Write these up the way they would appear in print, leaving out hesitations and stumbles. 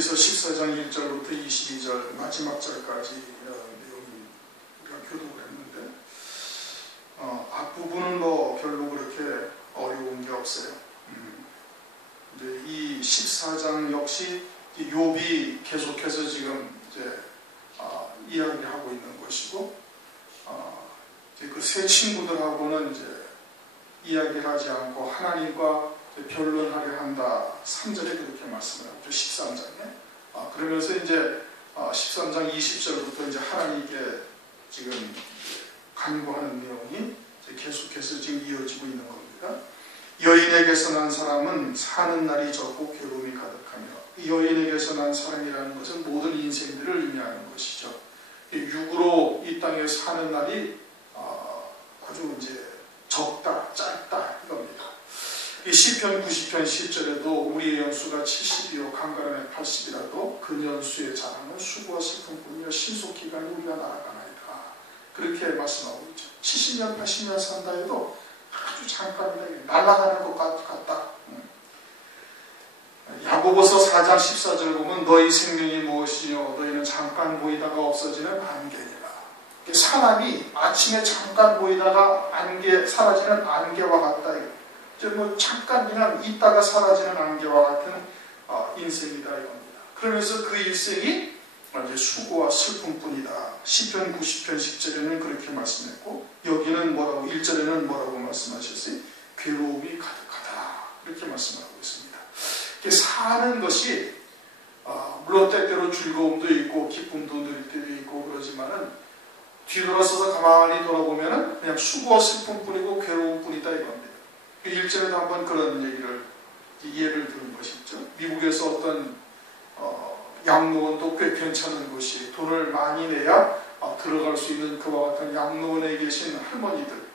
욥기서 14장 1절부터 22절 마지막 절까지 내용이 우리가 교독을 했는데 앞부분은 뭐 별로 그렇게 어려운 게 없어요. 근데 이 14장 역시 욥이 계속해서 지금 이제 이야기하고 있는 것이고 그 세 친구들하고는 이제 이야기를 하지 않고 하나님과 변론하려 한다. 3절에 그렇게 말씀을 하죠. 13장에. 그러면서 이제 13장 20절부터 이제 하나님께 지금 간구하는 내용이 계속해서 지금 이어지고 있는 겁니다. 여인에게서 난 사람은 사는 날이 적고 괴로움이 가득하며, 여인에게서 난 사람이라는 것은 모든 인생들을 의미하는 것이죠. 육으로 이 땅에 사는 날이 아주 이제 적다, 짧다 이겁니다. 이 시편 90편 10절에도 우리의 연수가 70이요 강가람의 80이라도 그 연수의 자랑은 수고와 슬픔뿐이며 신속기간이 우리가 날아가나이다. 그렇게 말씀하고 있죠. 70년 80년 산다 해도 아주 잠깐이다. 날아가는 것 같다. 야고보서 4장 14절 보면 너희 생명이 무엇이뇨 너희는 잠깐 보이다가 없어지는 안개니라. 사람이 아침에 잠깐 보이다가 사라지는 안개와 같다. 뭐 잠깐 그냥 있다가 사라지는 안개와 같은 인생이다 이겁니다. 그러면서 그 일생이 이제 수고와 슬픔뿐이다. 시편 90편 10절에는 그렇게 말씀했고, 여기는 뭐라고 1절에는 뭐라고 말씀하셨어요? 괴로움이 가득하다 이렇게 말씀하고 있습니다. 사는 것이 물론 때때로 즐거움도 있고 기쁨도 누릴 때도 있고 그러지만은 뒤돌아서서 가만히 돌아보면은 그냥 수고와 슬픔뿐이고 괴로움뿐이다 이겁니다. 1절에도 한번 그런 예를 들은 것이 있죠. 미국에서 어떤 양로원도 꽤 괜찮은 곳이 돈을 많이 내야 들어갈 수 있는 그와 같은 양로원에 계신 할머니들,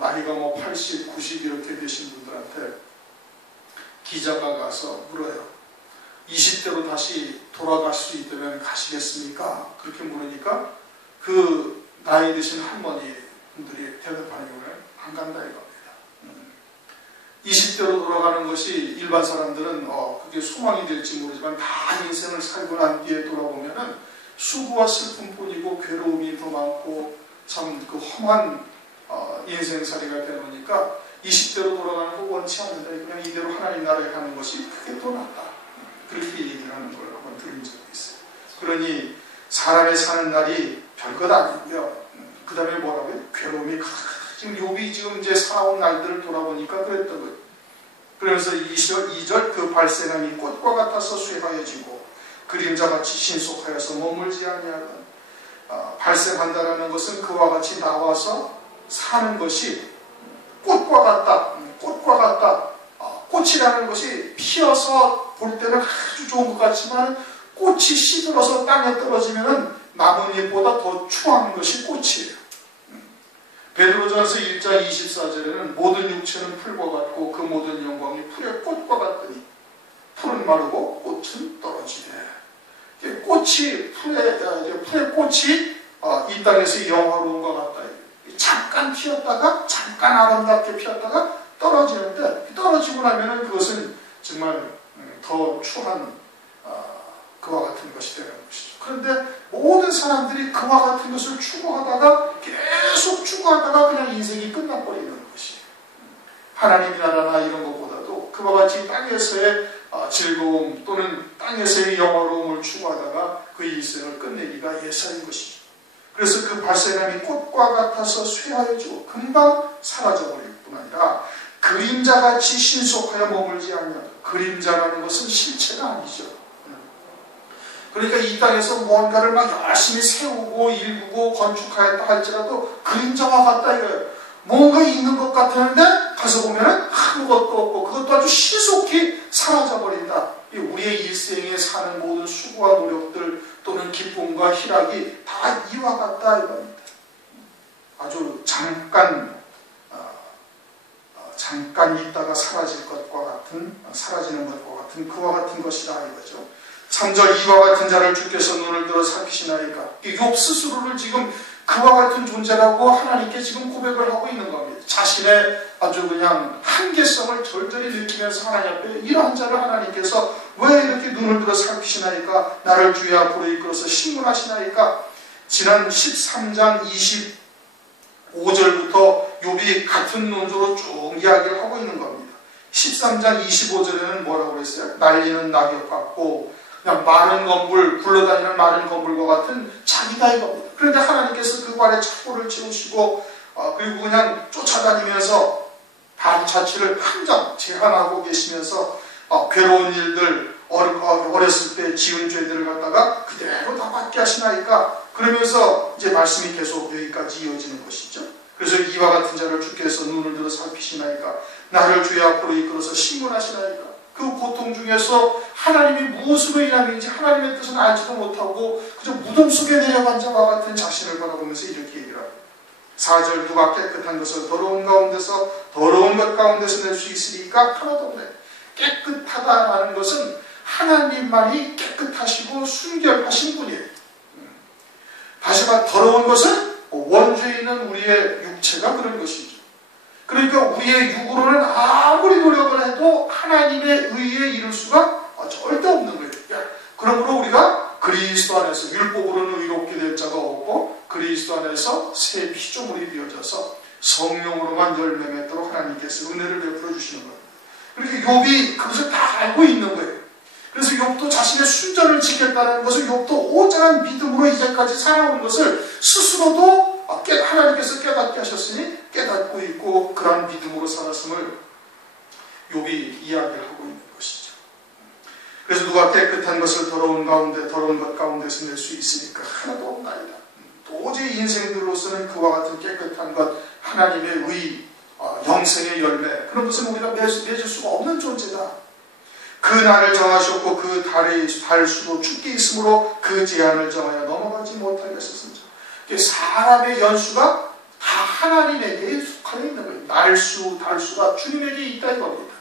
나이가 뭐 80, 90 이렇게 되신 분들한테 기자가 가서 물어요. 20대로 다시 돌아갈 수 있다면 가시겠습니까? 그렇게 물으니까 그 나이 드신 할머니분들이 대답하는 경우는 안 간다 이겁니다. 20대로 돌아가는 것이 일반 사람들은 그게 소망이 될지 모르지만 다 인생을 살고 난 뒤에 돌아보면은 수고와 슬픔뿐이고 괴로움이 더 많고 참 그 험한 인생살이가 되노니까 20대로 돌아가는 거 원치 않는다. 그냥 이대로 하나님 나라에 가는 것이 그게 더 낫다. 그렇게 얘기를 하는 걸 한번 들은 적이 있어요. 그러니 사람의 사는 날이 별것 아니고요. 그 다음에 뭐라고요? 괴로움이 지금 욥이 지금 이제 살아온 날들을 돌아보니까 그랬던 거예요. 그래서 2절 그 발생함이 꽃과 같아서 쇠하여지고 그림자같이 신속하여서 머물지 아니하던 발생한다라는 것은 그와 같이 나와서 사는 것이 꽃과 같다. 꽃과 같다. 꽃이라는 것이 피어서 볼 때는 아주 좋은 것 같지만 꽃이 시들어서 땅에 떨어지면 나뭇잎보다 더 추한 것이 꽃이에요. 베드로전서 1장 24절에는 모든 육체는 풀과 같고 그 모든 영광이 풀의 꽃과 같더니 풀은 마르고 꽃은 떨어지네. 꽃이 풀의 꽃이 이 땅에서 영화로운 것 같다. 잠깐 피었다가 잠깐 아름답게 피었다가 떨어지는데 떨어지고 나면은 그것은 정말 더 추한 그와 같은 것이 되는 것이죠. 그런데 모든 사람들이 그와 같은 것을 추구하다가 계속 추구하다가 그냥 인생이 끝나버리는 것이에요. 하나님 나라나 이런 것보다도 그와 같이 땅에서의 즐거움 또는 땅에서의 영화로움을 추구하다가 그 인생을 끝내기가 예사인 것이죠. 그래서 그 발생함이 꽃과 같아서 쇠하여지고 금방 사라져버릴 뿐 아니라 그림자같이 신속하여 머물지 않냐. 그림자라는 것은 실체가 아니죠. 그러니까 이 땅에서 무언가를 막 열심히 세우고 일구고 건축하였다 할지라도 그림자와 같다 이거예요. 뭔가 있는 것 같았는데 가서 보면 아무것도 없고 그것도 아주 신속히 사라져버린다. 우리의 일생에 사는 모든 수고와 노력들 또는 기쁨과 희락이 다 이와 같다 이겁니다. 아주 잠깐 있다가 사라질 것과 같은 사라지는 것과 같은 그와 같은 것이다 이거죠. 3절 이와 같은 자를 주께서 눈을 들어 살피시나이까. 욥 스스로를 지금 그와 같은 존재라고 하나님께 지금 고백을 하고 있는 겁니다. 자신의 아주 그냥 한계성을 절절히 느끼면서 하나님 앞에 이러한 자를 하나님께서 왜 이렇게 눈을 들어 살피시나이까? 나를 주의 앞으로 이끌어서 신문하시나이까? 지난 13장 25절부터 욥이 같은 논조로 쭉 이야기를 하고 있는 겁니다. 13장 25절에는 뭐라고 그랬어요? 날리는 낙엽 같고 그냥 마른 건물, 굴러다니는 마른 건물과 같은 자기가 이겁니다. 그런데 하나님께서 그 발에 착고를 채우시고 그리고 그냥 쫓아다니면서 발 자체를 한정 제한하고 계시면서 괴로운 일들, 어렸을 때 지은 죄들을 갖다가 그대로 다 받게 하시나이까? 그러면서 이제 말씀이 계속 여기까지 이어지는 것이죠. 그래서 이와 같은 자를 주께서 눈을 들어 살피시나이까? 나를 주의 앞으로 이끌어서 신문하시나이까? 그 고통 중에서 하나님이 무엇으로 인함인지 하나님의 뜻은 알지도 못하고 그저 무덤 속에 내려간 자와 같은 자신을 바라보면서 이렇게 얘기를 합니다. 4절 누가 깨끗한 것을 더러운 것 가운데서 낼 수 있으리까? 하나도 없네. 깨끗하다라는 것은 하나님만이 깨끗하시고 순결하신 분이에요. 다시 말해 더러운 것은 원죄에 있는 우리의 육체가 그런 것이죠. 그러니까 우리의 육으로는 아무리 노력을 해도 하나님의 의에 이룰 수가 절대 없는 거예요. 그러므로 우리가 그리스도 안에서 율법으로는 의롭게 될 자가 없고 그리스도 안에서 새 피조물이 되어져서 성령으로만 열매 맺도록 하나님께서 은혜를 베풀어 주시는 거예요. 그러니까 욥이 그것을 다 알고 있는 거예요. 그래서 욥도 자신의 순전을 지켰다는 것을 욥도 온전한 믿음으로 이제까지 살아온 것을 스스로도 하나님께서 깨닫게 하셨으니 깨닫고 있고 그러한 믿음으로 살았음을 욥이 이야기를 하고 있는 것이죠. 그래서 누가 깨끗한 것을 더러운 것 가운데서 낼 수 있으니까 하나도 없나이다. 도저히 인생들로서는 그와 같은 깨끗한 것, 하나님의 의, 영생의 열매 그런 것은 우리가 맺을 수가 없는 존재다. 그 날을 정하셨고 그 달 수도 죽게 있으므로 그 제한을 정하여 넘어가지 못하게 하셨습니다. 사람의 연수가 다 하나님에게 속하여 있는 거예요. 날수, 달수가 주님에게 있다 이겁니다.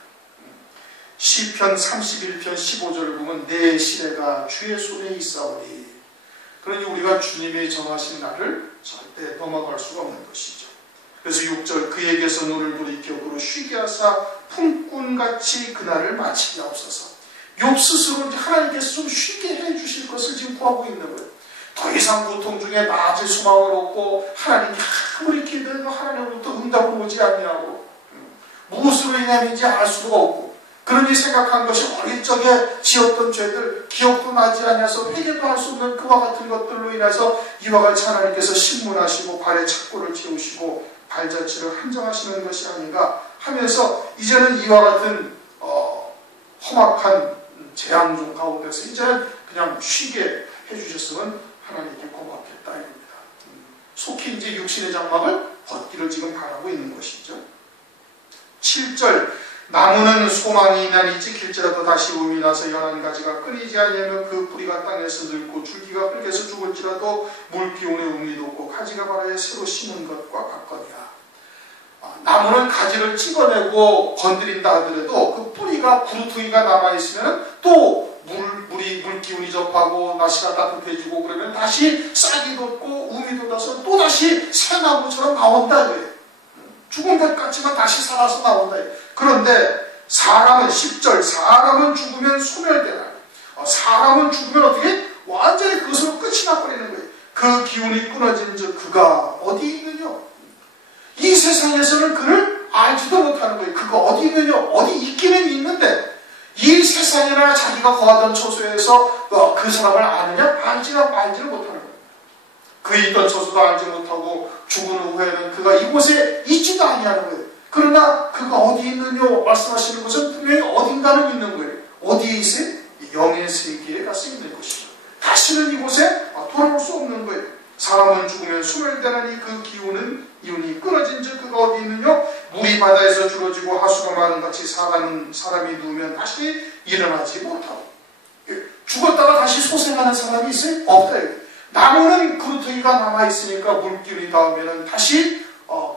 시편 31편 15절을 보면 내 시내가 주의 손에 있사오니 그러니 우리가 주님의 정하신 날을 절대 넘어갈 수가 없는 것이죠. 그래서 6절 그에게서 눈을 돌이켜 그로 쉬게 하사 품꾼같이 그날을 마치게 하옵소서. 욥 스스로 하나님께서 좀 쉬게 해주실 것을 지금 구하고 있는 거예요. 더 이상 고통 중에 맞을 소망을 얻고 하나님이 아무리 기도해도 하나님으로부터 응답을 오지 않냐고 무엇으로 인함인지 알 수가 없고 그러니 생각한 것이 어릴 적에 지었던 죄들 기억도 나지 않아서 회개도 할 수 없는 그와 같은 것들로 인해서 이와 같이 하나님께서 신문하시고 발에 착고를 채우시고 발자취를 한정하시는 것이 아닌가 하면서 이제는 이와 같은 험악한 재앙 중 가운데서 이제는 그냥 쉬게 해주셨으면 하나님께 고맙겠다 이겁니다. 속히 이제 육신의 장막을 벗기를 지금 바라고 있는 것이죠. 7절 나무는 소망이 인하니 찍힐지라도 다시 음이 나서 연한 가지가 끊이지 아니하면 그 뿌리가 땅에서 늙고 줄기가 흙에서 죽을지라도 물기운에 음이 돋고 가지가 발아에 새로 심은 것과 같거니와. 나무는 가지를 찍어내고 건드린다 하더라도 그 뿌리가 구루퉁이가 남아있으면 또 물이 물기운이 접하고 날씨가 따뜻해지고 그러면 다시 싹이 돋고 음이 돋아서 또 다시 새 나무처럼 나온다 이거예요. 죽은 것 같지만 다시 살아서 나온다. 그런데 사람은 10절 사람은 죽으면 소멸되나 사람은 죽으면 어떻게? 완전히 그것으로 끝이 나버리는 거예요. 그 기운이 끊어진 즉 그가 어디 있느냐? 이 세상에서는 그를 알지도 못하는 거예요. 그가 어디 있느냐? 어디 있기는 있는데 이 세상이나 자기가 거하던 처소에서 그 사람을 아느냐? 알지를 못하는 거예요. 그 있던 처소도 알지 못하고 죽은 후에는 그가 이곳에 있지도 아니하는 거예요. 그러나 그가 어디 있느냐 말씀하시는 것은 분명히 어딘가는 있는 거예요. 어디에 있어요? 영의 세계에 가서 있는 것이죠. 다시는 이곳에 돌아올 수 없는 거예요. 사람은 죽으면 소멸되나니 그 기운이 끊어진 즉 그가 어디 있느냐? 물이 바다에서 줄어지고 하수가 마른 같이 사람이 누우면 다시 일어나지 못하고 죽었다가 다시 소생하는 사람이 있어요? 없다. 나무는 구루퉁이가 남아있으니까 물기운이 닿으면 다시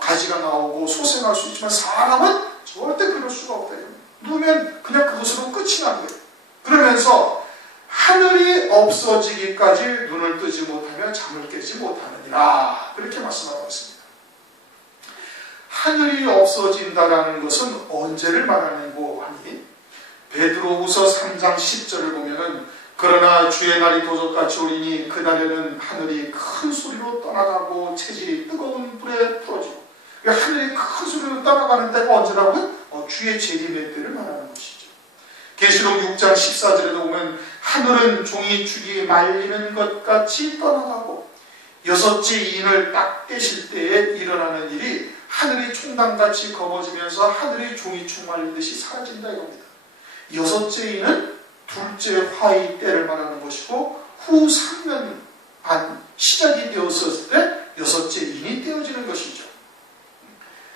가지가 나오고 소생할 수 있지만 사람은 절대 그럴 수가 없다. 누우면 그냥 그것으로 끝이 나는 거예요. 그러면서 하늘이 없어지기까지 눈을 뜨지 못하며 잠을 깨지 못하느니라 그렇게 말씀하고 있습니다. 하늘이 없어진다라는 것은 언제를 말하는 거 하니 베드로후서 3장 10절을 보면은 그러나 주의 날이 도적같이 오리니 그날에는 하늘이 큰 소리로 떠나가고 체질이 뜨거운 불에 풀어지고, 하늘이 큰 소리로 떠나가는 때가 언제라고요? 주의 재림의 때를 말하는 것이죠. 계시록 6장 14절에도 보면 하늘은 종이 죽이 말리는 것 같이 떠나가고 여섯째 인을 딱 떼실 때에 일어나는 일이 하늘이 총당같이 검어지면서 하늘이 종이 총 말리듯이 사라진다 이겁니다. 여섯째 인은 둘째 화의 때를 말하는 것이고 후 3년 반 시작이 되었을 때 여섯째 인이 떼어지는 것이죠.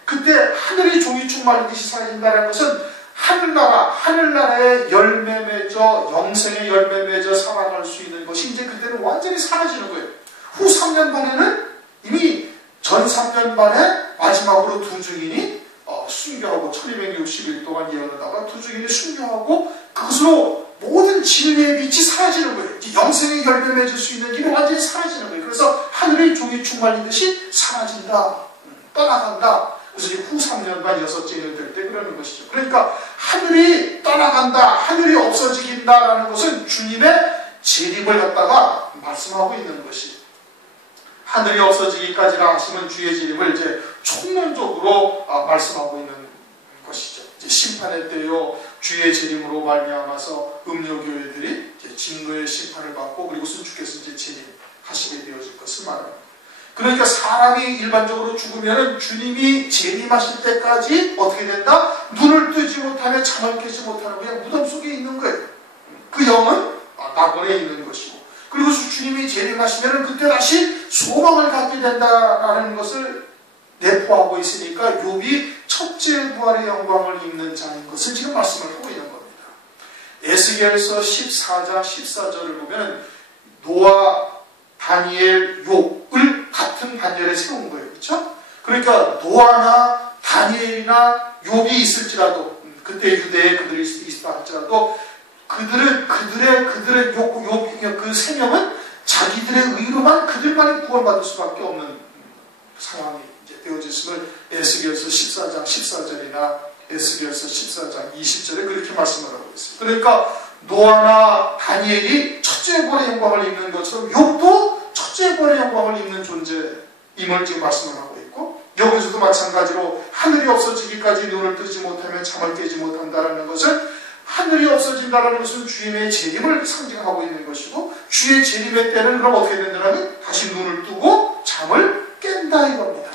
그때 하늘이 종이축 말리듯이 사라진다는 것은 하늘나라의 열매 맺어 영생의 열매 맺어 살아갈 수 있는 것이 이제 그때는 완전히 사라지는 거예요. 후 3년 반에는 이미 전 3년 반에 마지막으로 두 증인이 순교하고 1260일 동안 예언하다가 두 증인이 순교하고 그것으로 모든 진리의 빛이 사라지는 거예요. 영생의 열매 맺을 수 있는 길이 완전히 사라지는 거예요. 그래서 하늘의 종이축 말리듯이 사라진다, 떠나간다. 그래서 후 3년 반 여섯째 인을 될 때 그러는 것이죠. 그러니까 하늘이 떠나간다, 하늘이 없어지긴다라는 것은 주님의 재림을 갖다가 말씀하고 있는 것이, 하늘이 없어지기까지라 하시면 주의 재림을 이제 총론적으로 말씀하고 있는 것이죠. 이제 심판의 때요 주의 재림으로 말미암아서 음료교회들이 이제 진노의 심판을 받고 그리고 주께서 이제 재림하시게 되어질 것을 말합니다. 그러니까 사람이 일반적으로 죽으면 주님이 재림하실 때까지 어떻게 된다? 눈을 뜨지 못하며 잠을 깨지 못하는 그냥 무덤 속에 있는 거예요. 그 영은 낙원에 있는 것이고, 그리고 주님이 재림하시면 그때 다시 소망을 갖게 된다라는 것을 내포하고 있으니까 욥이 첫째 부활의 영광을 입는 자인 것을 지금 말씀을 하고 있는 겁니다. 에스겔서 14장 14절을 보면 노아, 다니엘, 욥을 같은 반열에 세운 거예요. 그렇죠? 그러니까 노아나 다니엘이나 욥이 있을지라도, 그때 유대에 그들이 있었다 할지라도 그들의 욥 그 세 명은 자기들의 의로만 그들만이 구원받을 수밖에 없는 상황이 이제 되어졌음을 에스겔서 14장 14절이나 에스겔서 14장 20절에 그렇게 말씀을 하고 있어요. 그러니까 노아나 다니엘이 첫째 부활의 영광을 입는 것처럼 욥도 첫째 부활의 영광을 입는 존재임을 지금 말씀을 하고 있고, 여기서도 마찬가지로 하늘이 없어지기까지 눈을 뜨지 못하면 잠을 깨지 못한다라는 것은, 하늘이 없어진다는 것은 주님의 재림을 상징하고 있는 것이고, 주의 재림의 때는 그럼 어떻게 된다면 다시 눈을 뜨고 잠을 깬다 이겁니다.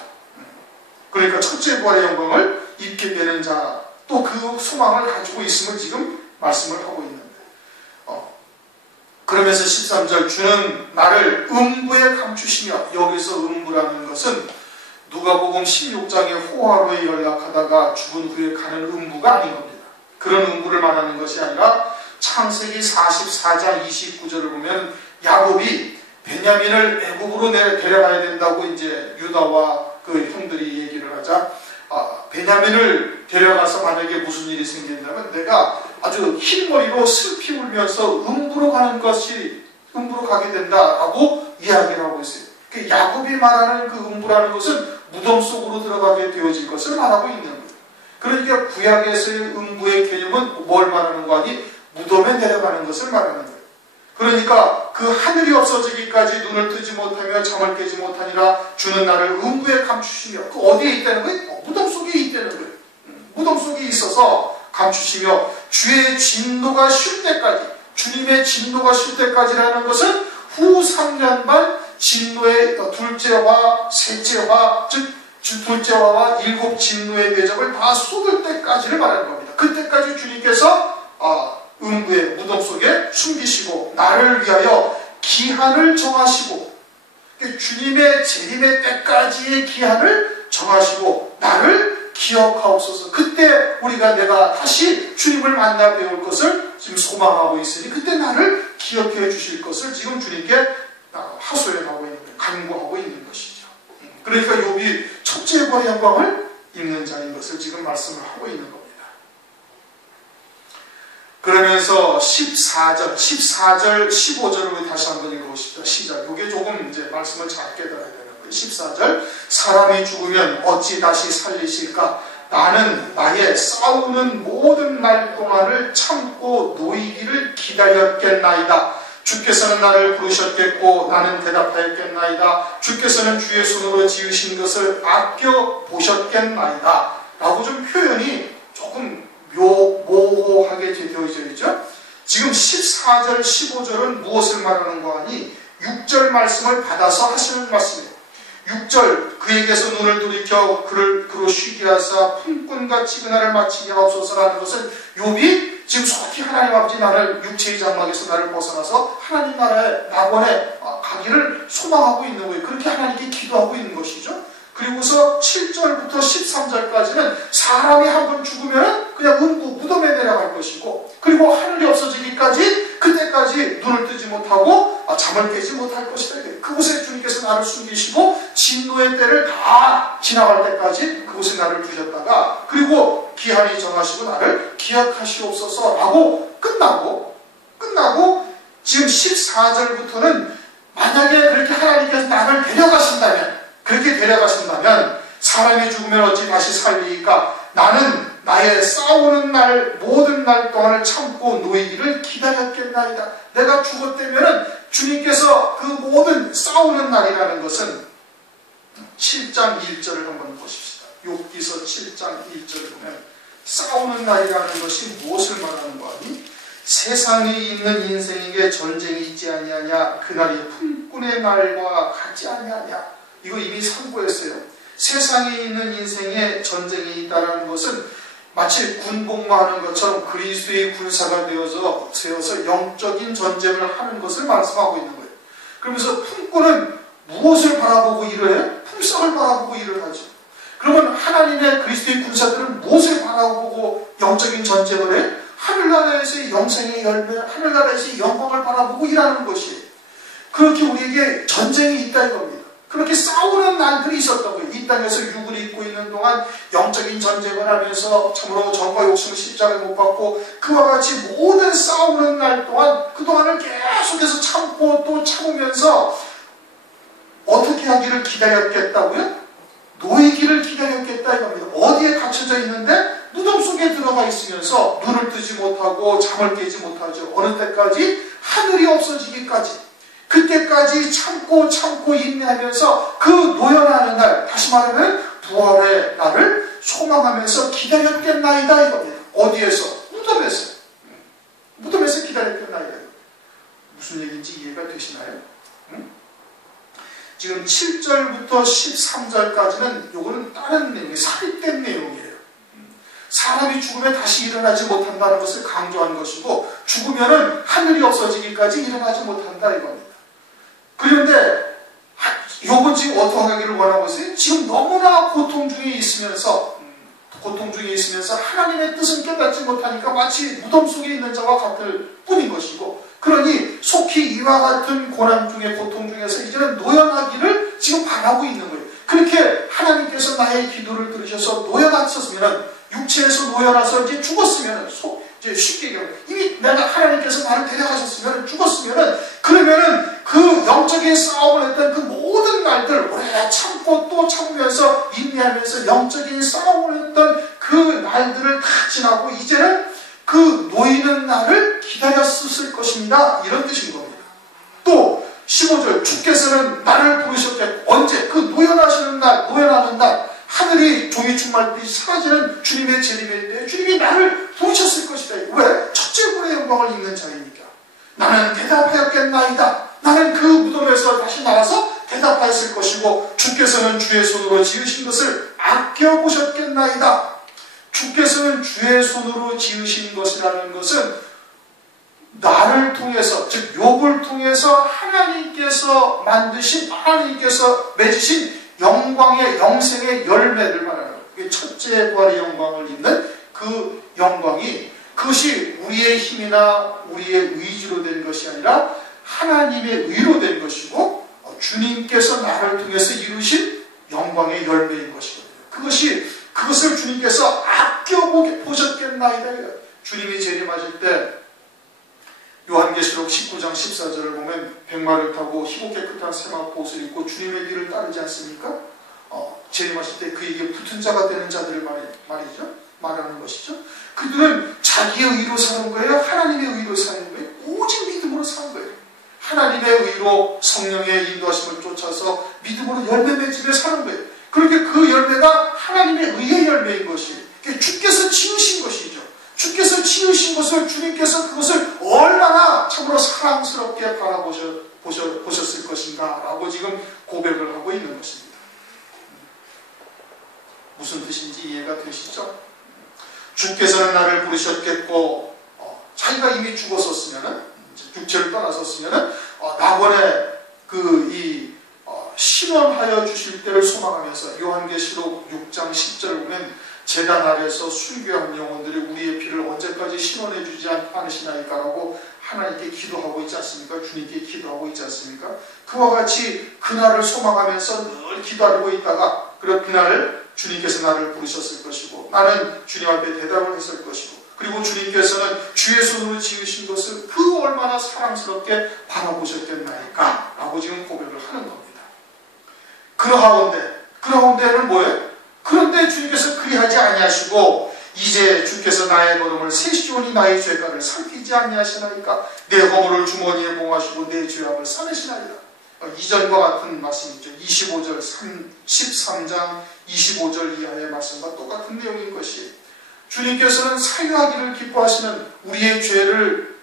그러니까 첫째 부활의 영광을 입게 되는 자, 또 그 소망을 가지고 있음을 지금 말씀을 하고 있는데, 그러면서 13절 주는 나를 음부에 감추시며, 여기서 음부라는 것은 누가복음 16장의 호화로에 연락하다가 죽은 후에 가는 음부가 아닌 겁니다. 그런 음부를 말하는 것이 아니라 창세기 44장 29절을 보면 야곱이 베냐민을 애굽으로 데려가야 된다고 이제 유다와 그 형들이 얘기를 하자, 베냐민을 데려가서 만약에 무슨 일이 생긴다면 내가 아주 흰머리로 슬피 울면서 음부로 가게 된다라고 이야기를 하고 있어요. 그 야곱이 말하는 그 음부라는 것은 무덤 속으로 들어가게 되어질 것을 말하고 있는 거예요. 그러니까 구약에서의 음부의 개념은 뭘 말하는 거 아니? 무덤에 내려가는 것을 말하는 거예요. 그러니까 그 하늘이 없어지기까지 눈을 뜨지 못하며 잠을 깨지 못하니라 주는 나를 음부에 감추시며, 그 어디에 있다는 거예요? 무덤 속에 있다는 거예요. 무덤 속에 있어서 감추시며 주의 진노가 쉴 때까지, 주님의 진노가 쉴 때까지라는 것은 후 3년 반 진노의 둘째화, 셋째화, 즉 둘째화와 7 진노의 대접을 다 쏟을 때까지를 말하는 겁니다. 그때까지 주님께서 음부의 무덤 속에 숨기시고 나를 위하여 기한을 정하시고, 주님의 재림의 때까지의 기한을 정하시고 나를 기억하옵소서. 그때 내가 다시 주님을 만나 뵈올 것을 지금 소망하고 있으니 그때 나를 기억해 주실 것을 지금 주님께 하소연하고 있는 거예요. 간구하고 있는 것이죠. 그러니까 욥이 첫째 부활의 영광을 입는 자인 것을 지금 말씀을 하고 있는 겁니다. 그러면서 14절, 15절을 다시 한번 읽어보십시오. 시작. 이게 조금 이제 말씀을 잘 깨달아야 되는 거예요. 14절. 사람이 죽으면 어찌 다시 살리실까? 나는 나의 싸우는 모든 날 동안을 참고 놓이기를 기다렸겠나이다. 주께서는 나를 부르셨겠고 나는 대답하였겠나이다. 주께서는 주의 손으로 지으신 것을 아껴보셨겠나이다. 라고 좀 표현이 조금 모호하게 되어져 있죠. 지금 14절, 15절은 무엇을 말하는 거 아니? 6절 말씀을 받아서 하시는 말씀이에요. 6절, 그에게서 눈을 돌이켜 그로 쉬게 하사 품꾼같이 그날을 마치게 하옵소서라는 것은 욥이 지금 속히 하나님 아버지 나를 육체의 장막에서 나를 벗어나서 하나님 나라의 낙원에 가기를 소망하고 있는 거예요. 그렇게 하나님께 기도하고 있는 것이죠. 그리고서 7절부터 13절까지는 사람이 한 번 죽으면 그냥 무덤에 내려갈 것이고, 그리고 하늘이 없어지기까지 그때까지 눈을 뜨지 못하고 잠을 깨지 못할 것이다. 그곳에 주님께서 나를 숨기시고 진노의 때를 다 지나갈 때까지 그곳에 나를 두셨다가, 그리고 기한이 정하시고 나를 기억하시옵소서라고 끝나고 지금 14절부터는 만약에 그렇게 하나님께서 나를 그렇게 데려가신다면 사람이 죽으면 어찌 다시 살리까? 나는 나의 싸우는 날 모든 날 동안을 참고 놓이기를 기다렸겠나이다. 내가 죽었다면 주님께서 그 모든 싸우는 날이라는 것은 7장 1절을 한번 보십시다. 욥기서 7장 1절을 보면 싸우는 날이라는 것이 무엇을 말하는 거 아니? 세상에 있는 인생에게 전쟁이 있지 아니하냐? 그날이 품꾼의 날과 같지 아니하냐? 이거 이미 선고했어요. 세상에 있는 인생에 전쟁이 있다는 것은 마치 군복무하는 것처럼 그리스도의 군사가 되어서 영적인 전쟁을 하는 것을 말씀하고 있는 거예요. 그러면서 품꾼은 무엇을 바라보고 일을 해요? 품삯을 바라보고 일을 하죠. 그러면 하나님의 그리스도의 군사들은 무엇을 바라보고 영적인 전쟁을 해요? 하늘나라에서의 영생의 열매, 하늘나라에서의 영광을 바라보고 일하는 것이에요. 그렇게 우리에게 전쟁이 있다 이겁니다. 그렇게 싸우는 날들이 있었던 거예요. 이 땅에서 육을 입고 있는 동안 영적인 전쟁을 하면서 참으로 정과 욕심을 십자가에 못 받고 그와 같이 모든 싸우는 날 동안 그동안을 계속해서 참고 또 참으면서 어떻게 하기를 기다렸겠다고요? 놓이기를 기다렸겠다 이겁니다. 어디에 갇혀져 있는데 무덤 속에 들어가 있으면서 눈을 뜨지 못하고 잠을 깨지 못하죠. 어느 때까지? 하늘이 없어지기까지. 그때까지 참고 인내하면서 그 노연하는 날, 다시 말하면 부활의 날을 소망하면서 기다렸겠나이다 이겁니다. 어디에서? 무덤에서 기다렸겠나이다. 무슨 얘기인지 이해가 되시나요? 지금 7절부터 13절까지는 요거는 다른 내용이에요. 삽입된 내용이에요. 사람이 죽으면 다시 일어나지 못한다는 것을 강조한 것이고, 죽으면은 하늘이 없어지기까지 일어나지 못한다 이겁니다. 그런데 욥은 지금 어떻게 하기를 원하고 있어요? 지금 너무나 고통 중에 있으면서 하나님의 뜻은 깨닫지 못하니까 마치 무덤 속에 있는 자와 같을 뿐인 것이고, 그러니 속히 이와 같은 고난 중에 고통 중에서 이제는 노연하기를 지금 바라고 있는 거예요. 그렇게 하나님께서 나의 기도를 들으셔서 노연하셨으면, 육체에서 노연해서 이제 죽었으면, 이제 쉽게 얘기하면 이미 내가 하나님께서 나를 데려가셨으면 죽었으면, 그러면은 그 영적인 싸움을 했던 그 모든 날들 오래 참고 또 참으면서 인내하면서 영적인 싸움을 했던 그 날들을 다 지나고 이제는 그 놓이는 날을 기다렸을 것입니다. 이런 뜻인 겁니다. 또 15절, 주께서는 나를 부르셨겠고, 언제? 그 노연하는 날, 하늘이 종이 충만듯이 사라지는 주님의 재림일 때 주님이 나를 부르셨을 것이다. 왜? 첫째 분의 영광을 입는 자이니까. 나는 대답하였겠나이다. 나는 그 무덤에서 다시 나와서 대답하였을 것이고, 주께서는 주의 손으로 지으신 것을 아껴보셨겠나이다. 주께서는 주의 손으로 지으신 것이라는 것은 나를 통해서, 즉 욥을 통해서 하나님께서 맺으신 영광의 영생의 열매를 말하는 거예요. 첫째 부활의 영광을 입는 그 영광이, 그것이 우리의 힘이나 우리의 의지로 된 것이 아니라 하나님의 의로 된 것이고, 주님께서 나를 통해서 이루신 영광의 열매인 것이거든요. 그것을 주님께서 아껴보셨겠나이다. 주님이 재림하실 때 요한계시록 19장 14절을 보면 백마를 타고 희고 깨끗한 세마포 옷을 입고 주님의 뒤를 따르지 않습니까? 재림하실 때 그에게 붙은 자가 되는 자들을 말이죠. 말하는 것이죠. 그들은 자기의 의로 사는 거예요? 하나님의 의로 사는 거예요? 오직 믿음으로 사는 거예요. 하나님의 의로 성령의 인도하심을 쫓아서 믿음으로 열매 맺으며 사는 거예요. 그렇게 그 열매가 하나님의 의의 열매인 것이 주께서 지으신 것이죠. 주께서 지으신 것을 주님께서 그것을 얼마나 참으로 사랑스럽게 바라보셨을 것인가 라고 지금 고백을 하고 있는 것입니다. 무슨 뜻인지 이해가 되시죠? 주께서는 나를 부르셨겠고 자기가 이미 죽었었으면은 육체를 떠났었으면은 낙원에 신원하여 주실 때를 소망하면서 요한계시록 6장 10절을 보면 제단 아래에서 순교한 영혼들이 우리의 피를 언제까지 신원해 주지 않으시나이까 라고 하나님께 기도하고 있지 않습니까? 주님께 기도하고 있지 않습니까? 그와 같이 그날을 소망하면서 늘 기다리고 있다가 그날을 주님께서 나를 부르셨을 것이고 나는 주님 앞에 대답을 했을 것이고 그리고 주님께서는 주의 손으로 지으신 것을 그 얼마나 사랑스럽게 바라보셨겠나이까 라고 지금 고백을 하는 겁니다. 그러하온데는 뭐예요? 그런데 주님께서 그리하지 아니하시고 이제 주께서 나의 걸음을 세시오니 나의 죄가를 살피지 아니하시나이까 내 허물을 주머니에 봉하시고 내 죄악을 싸매시나이다. 이전과 같은 말씀이죠. 25절 13장 25절 이하의 말씀과 똑같은 내용인 것이 주님께서는 사유하기를 기뻐하시는 우리의 죄를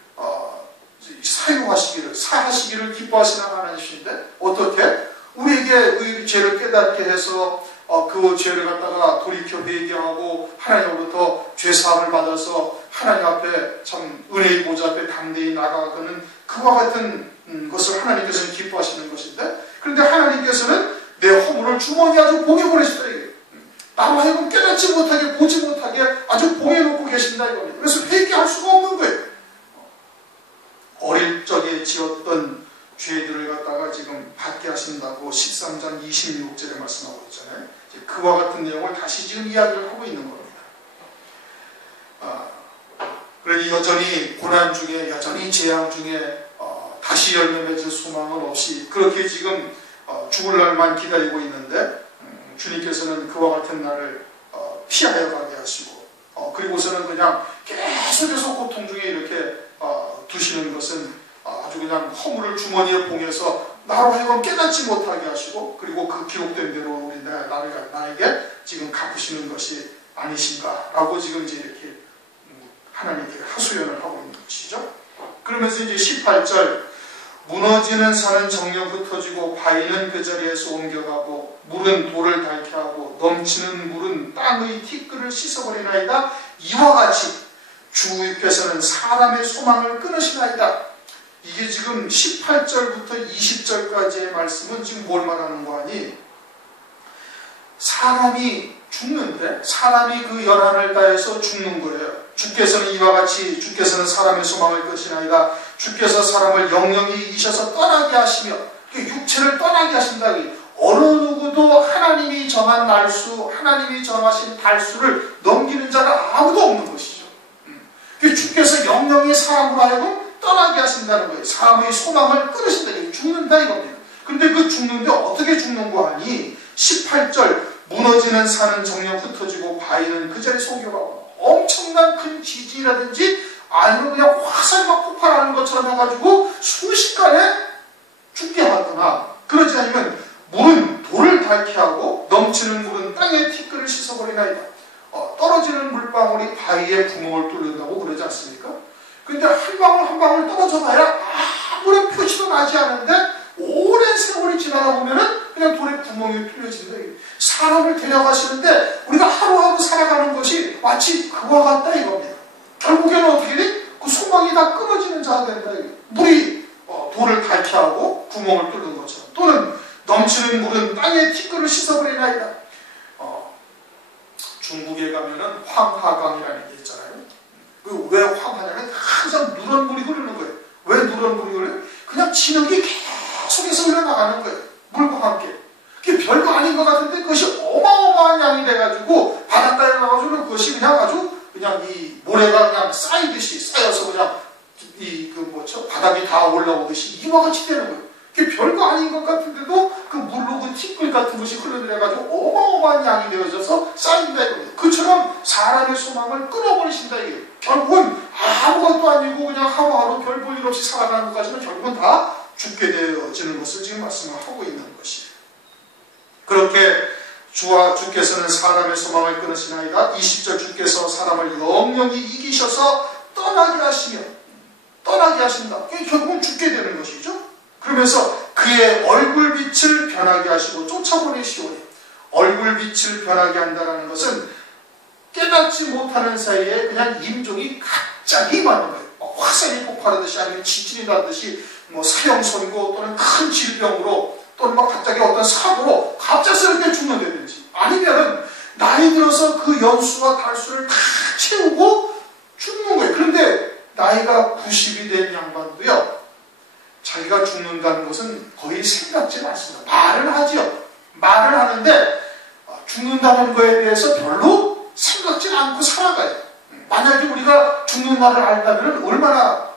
사하시기를 기뻐하시는 하나님이신데 어떻게? 우리에게 죄를 깨닫게 해서 그 죄를 갖다가 돌이켜 회개하고 하나님으로부터 죄사함을 받아서 하나님 앞에 참 은혜의 보좌 앞에 담대히 나가가는 그와 같은 것을 하나님께서는 기뻐하시는 것인데 그런데 하나님께서는 내 허물을 주머니에 아주 봉해버리시다 이거예요. 나로 하여금 깨닫지 못하게 보지 못하게 아주 봉해놓고 계신다 이겁니다. 그래서 회개할 수가 없는 거예요. 어릴 적에 지었던 죄들을 갖다가 지금 받게 하신다고 13장 26절에 말씀하고 있잖아요. 그와 같은 내용을 다시 지금 이야기를 하고 있는 겁니다. 그러니 여전히 고난 중에 여전히 재앙 중에 다시 열매 맺을 소망은 없이 그렇게 지금 죽을 날만 기다리고 있는데 주님께서는 그와 같은 날을 피하여 가게 하시고 그리고서는 그냥 계속해서 고통 중에 이렇게 두시는 것은 아주 그냥 허물을 주머니에 봉해서 나로 하여금 깨닫지 못하게 하시고 그리고 그 기록된 대로 우리 나에게 지금 갚으시는 것이 아니신가 라고 지금 이제 이렇게 하나님께 하소연을 하고 있는 것이죠. 그러면서 이제 18절 무너지는 산은 정녕 흩어지고 바위는 그 자리에서 옮겨가고 물은 돌을 닳게 하고 넘치는 물은 땅의 티끌을 씻어버리나이다. 이와 같이 주께서는 사람의 소망을 끊으시나이다. 이게 지금 18절부터 20절까지의 말씀은 지금 뭘 말하는 거 아니? 사람이 죽는데 사람이 그 열한을 다해서 죽는 거예요. 주께서는 이와 같이 주께서는 사람의 소망을 끊으시나이다. 주께서 사람을 영영히 이기셔서 떠나게 하시며 육체를 떠나게 하신다. 어느 누구도 하나님이 정한 날수 하나님이 정하신 달수를 넘기는 자가 아무도 없는 것이죠. 주께서 영영히 사람으로 하여금 떠나게 하신다는 거예요. 사람의 소망을 끊으신다. 죽는다 이겁니다. 근데 그 죽는데 어떻게 죽는 거 아니? 18절 무너지는 산은 정녕 흩어지고 바위는 그 자리에서 옮겨가고 엄청난 큰 지진이라든지 아니면 그냥 화살이 막 폭발하는 것처럼 해가지고 순식간에 죽게 하거나 그러지 않으면 물은 돌을 닳게 하고 넘치는 물은 땅에 티끌을 씻어버리나이다. 떨어지는 물방울이 바위에 구멍을 뚫는다고 그러지 않습니까? 근데 한 방울 한 방울 떨어져 봐야 아무런 표시도 나지 않은데 오랜 세월이 지나다 보면은 그냥 돌에 구멍이 뚫려진다. 사람을 데려가시는데 우리가 하루하루 살아가는 것이 마치 그와 같다 이겁니다. 결국에는 어떻게 돼? 그 소망이 다 끊어지는 자가 된다. 물이 돌을 닳게 하고 구멍을 뚫는 것처럼 또는 넘치는 물은 땅에 티끌을 씻어버리나이다. 중국에 가면은 황하강이라는 게 있잖아요. 왜 황하냐면 항상 누런 물이 흐르는 거예요. 왜 누런 물이 흐르요? 그냥 진흙이 계속해서 흘러나가는 거예요. 물과 함께. 그게 별거 아닌 것 같은데 그것이 어마어마한 양이 돼가지고 바닷가에 가가지고 그것이 그냥 아주 그냥 이 모래가 그냥 쌓이듯이 쌓여서 그냥 바닥이 다 올라오듯이 이와 같이 되는 거예요. 그게 별거 아닌 것 같은데도 그 물로 그 티끌 같은 것이 흘러내려가지고 어마어마한 양이 되어져서 쌓인다 이겁니다. 그처럼 사람의 소망을 끊어버리신다 이게요. 결국은 아무것도 아니고 그냥 하루하루 별 볼 일 없이 살아가는 것까지는 결국은 다 죽게 되어지는 것을 지금 말씀을 하고 있는 것이에요. 그렇게 주께서는 사람의 소망을 끊으시나이다. 20절 주께서 사람을 영영히 이기셔서 떠나게 하신다. 결국은 죽게 되는 것이죠. 그러면서 그의 얼굴빛을 변하게 하시고 쫓아보내시오니, 얼굴빛을 변하게 한다는 것은 깨닫지 못하는 사이에 그냥 임종이 갑자기 임하는 거예요. 화산이 폭발하듯이 아니면 지진이 나듯이 사형선고 또는 큰 질병으로 또는 갑자기 어떤 사고로 갑작스럽게 죽는다든지, 아니면 나이 들어서 그 연수와 달수를 다 채우고 죽는 거예요. 그런데 나이가 90이 된 양반도요, 자기가 죽는다는 것은 거의 생각지 않습니다. 말을 하지요. 말을 하는데 죽는다는 거에 대해서 별로 생각지 않고 살아가요. 만약에 우리가 죽는 날을 알다면 얼마나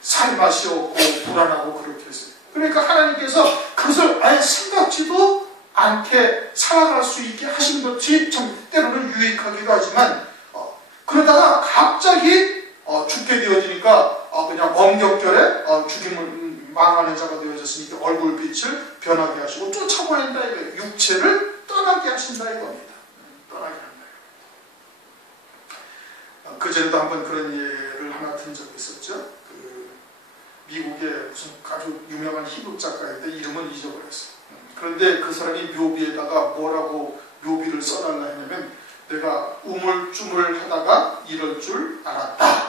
살맛이 없고 불안하고 그렇게 했어요. 그러니까 하나님께서 그것을 아예 생각지도 않게 살아갈 수 있게 하신 것이 참 때로는 유익하기도 하지만, 그러다가 갑자기 죽게 되어지니까 그냥 엄격결에 죽임을 망하는 자가 되어졌으니까 얼굴빛을 변하게 하시고 쫓아보낸다 이거예요. 육체를 떠나게 하신다 이겁니다. 떠나게 한다. 그전에도 한번 그런 예를 하나 든 적이 있었죠. 미국의 무슨 아주 유명한 희극 작가인데 이름은 잊어버렸어요. 그런데 그 사람이 묘비에다가 뭐라고 묘비를 써달라 했냐면, 내가 우물쭈물 하다가 이럴 줄 알았다.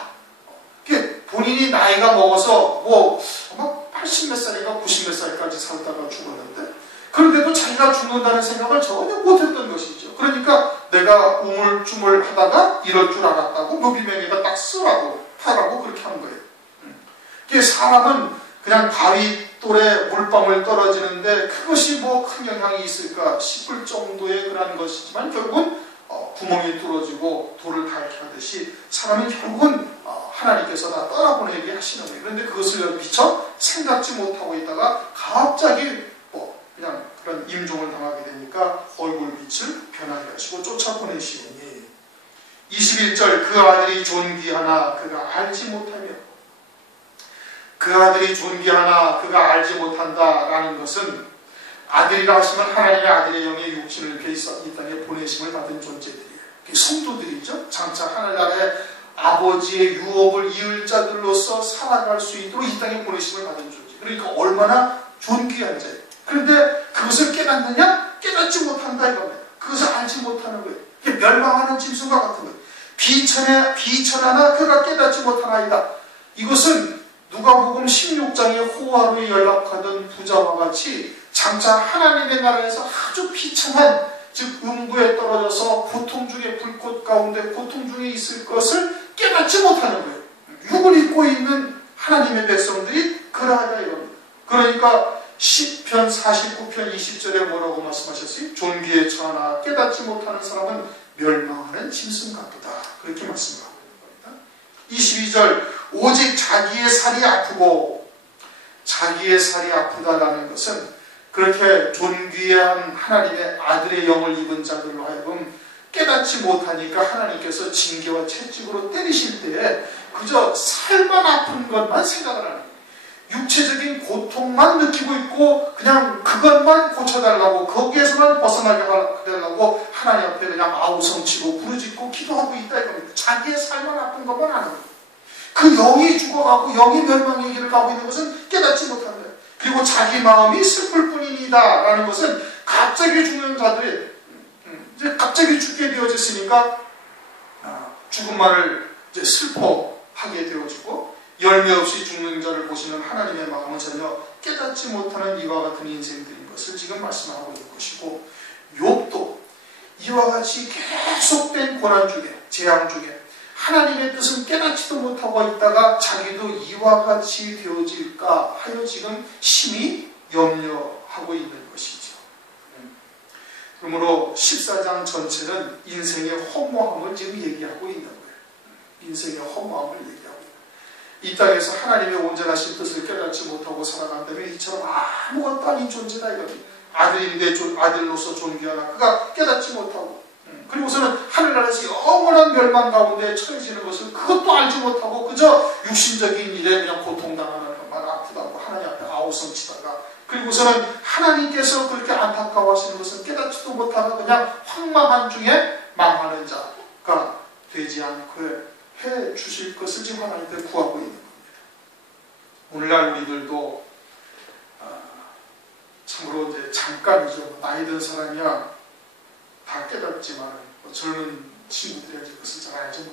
본인이 나이가 먹어서 아마 80몇 살인가 90몇 살까지 살다가 죽었는데, 그런데도 자기가 죽는다는 생각을 전혀 못했던 것이죠. 그러니까 내가 우물쭈물 하다가 이럴 줄 알았다고 묘비명에다 딱 쓰라고 하라고 그렇게 하는 거예요. 사람은 그냥 바위 돌에 물방울 떨어지는데 그것이 큰 영향이 있을까 싶을 정도의 그런 것이지만, 결국은 구멍이 뚫어지고 돌을 닳게 하듯이 사람은 결국은 하나님께서 다 떠나보내게 하시는 거예요. 그런데 그것을 미처 생각지 못하고 있다가 갑자기 그냥 그런 임종을 당하게 되니까 얼굴빛을 변하게 하시고 쫓아보내시오니, 21절 그 아들이 존귀하나 그가 알지 못하며, 그 아들이 존귀하나 그가 알지 못한다라는 것은, 아들이라 하시면 하나님의 아들의 영의 육신을 이렇게 이 땅에 보내심을 받은 존재들이에요. 성도들이죠. 장차 하늘나라의 아버지의 유업을 이을 자들로서 살아갈 수 있도록 이 땅에 보내심을 받은 존재. 그러니까 얼마나 존귀한 자예요. 그런데 그것을 깨닫느냐? 깨닫지 못한다 이겁니다. 그것을 알지 못하는 거예요. 이게 멸망하는 짐승과 같은 거예요. 비천하나 그가 깨닫지 못하나이다. 이것은 누가복음 16장에 호화로에 연락하던 부자와 같이 장차 하나님의 나라에서 아주 비참한, 즉 음부에 떨어져서 고통 중에, 불꽃 가운데 고통 중에 있을 것을 깨닫지 못하는 거예요. 육을 입고 있는 하나님의 백성들이 그러하다 이겁니다. 그러니까 시편 49편 20절에 뭐라고 말씀하셨어요? 존귀에 처하나 깨닫지 못하는 사람은 멸망하는 짐승 같도다. 그렇게 말씀하고 있는 겁니다. 22절 오직 자기의 살이 아프고, 자기의 살이 아프다라는 것은 그렇게 존귀한 하나님의 아들의 영을 입은 자들로 하여금 깨닫지 못하니까 하나님께서 징계와 채찍으로 때리실 때에 그저 살만 아픈 것만 생각을 하는 거예요. 육체적인 고통만 느끼고 있고 그냥 그것만 고쳐달라고, 거기에서만 벗어나게 하려고 하나님 앞에 그냥 아우성치고 부르짖고 기도하고 있다 이겁니다. 자기의 살만 아픈 것만 아는 거예요. 그 영이 죽어가고 영이 멸망의 길을 가고 있는 것은 깨닫지 못하는 거예요. 그리고 자기 마음이 슬플 뿐이다 라는 것은 갑자기 죽는 자들이 이제 갑자기 죽게 되어졌으니까 죽음만을 이제 슬퍼하게 되어지고, 열매 없이 죽는 자를 보시는 하나님의 마음은 전혀 깨닫지 못하는 이와 같은 인생들인 것을 지금 말씀하고 있는 것이고, 욥도 이와 같이 계속된 고난 중에, 재앙 중에 하나님의 뜻은 깨닫지도 못하고 있다가 자기도 이와 같이 되어질까 하여 지금 심히 염려하고 있는 것이죠. 그러므로 14장 전체는 인생의 허무함을 지금 얘기하고 있는 거예요. 인생의 허무함을 얘기하고 있는 거예요. 이 땅에서 하나님의 온전하신 뜻을 깨닫지 못하고 아무것도 아닌 존재다 이겁니다. 아들인데 아들로서 존귀하나 그가 깨닫지 못하고 그리고서는 하늘나라에서 영원한 멸망 가운데 처해지는 것을 그것도 알지 못하고 그저 육신적인 일에 그냥 고통당하는 것만 아프다고 하나님 앞에 아우성치다가 그리고서는 하나님께서 그렇게 안타까워하시는 것은 깨닫지도 못하고 그냥 황망한 중에 망하는 자가 되지 않고 해 주실 것을 지금 하나님께 구하고 있는 겁니다. 오늘날 우리들도 참으로 이제 잠깐이죠. 나이 든 사람이야 다 깨닫지만 젊은 친구들이 그것을 잘 알지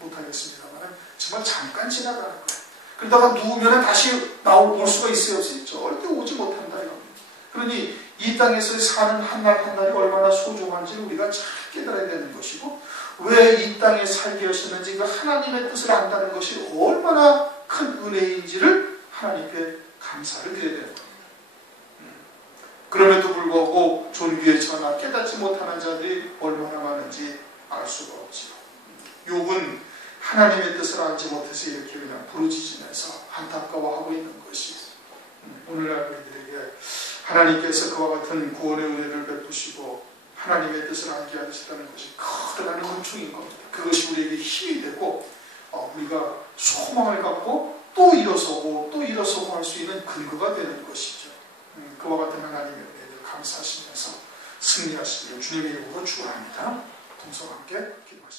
못하겠습니다만 정말 잠깐 지나가는 거예요. 그러다가 누우면 다시 올 수가 있어요? 없어요? 절대 오지 못한다 이겁니다. 그러니 이 땅에서 사는 한날 한날이 얼마나 소중한지를 우리가 잘 깨달아야 되는 것이고 왜 이 땅에 살게 하셨는지 그 하나님의 뜻을 안다는 것이 얼마나 큰 은혜인지를 하나님께 감사를 드려야 되는 겁니다. 그럼에도 불구하고 존귀에 처하나 깨닫지 못하는 자들이 얼마나 많은지 알 수가 없지요. 욥은 하나님의 뜻을 알지 못해서 이렇게 그냥 부르짖으면서 안타까워하고 있는 것이 오늘날 우리들에게 하나님께서 그와 같은 구원의 은혜를 베푸시고 하나님의 뜻을 알게 하시다는 것이 커다란 은총인 겁니다. 그것이 우리에게 힘이 되고 우리가 소망을 갖고 또 일어서고 또 일어서고 할 수 있는 근거가 되는 것이죠. 그와 같은 하나님의 은혜를 감사하시면서 승리하시기를 주님의 이름으로 축원합니다. 동서와 함께 기도하십니다.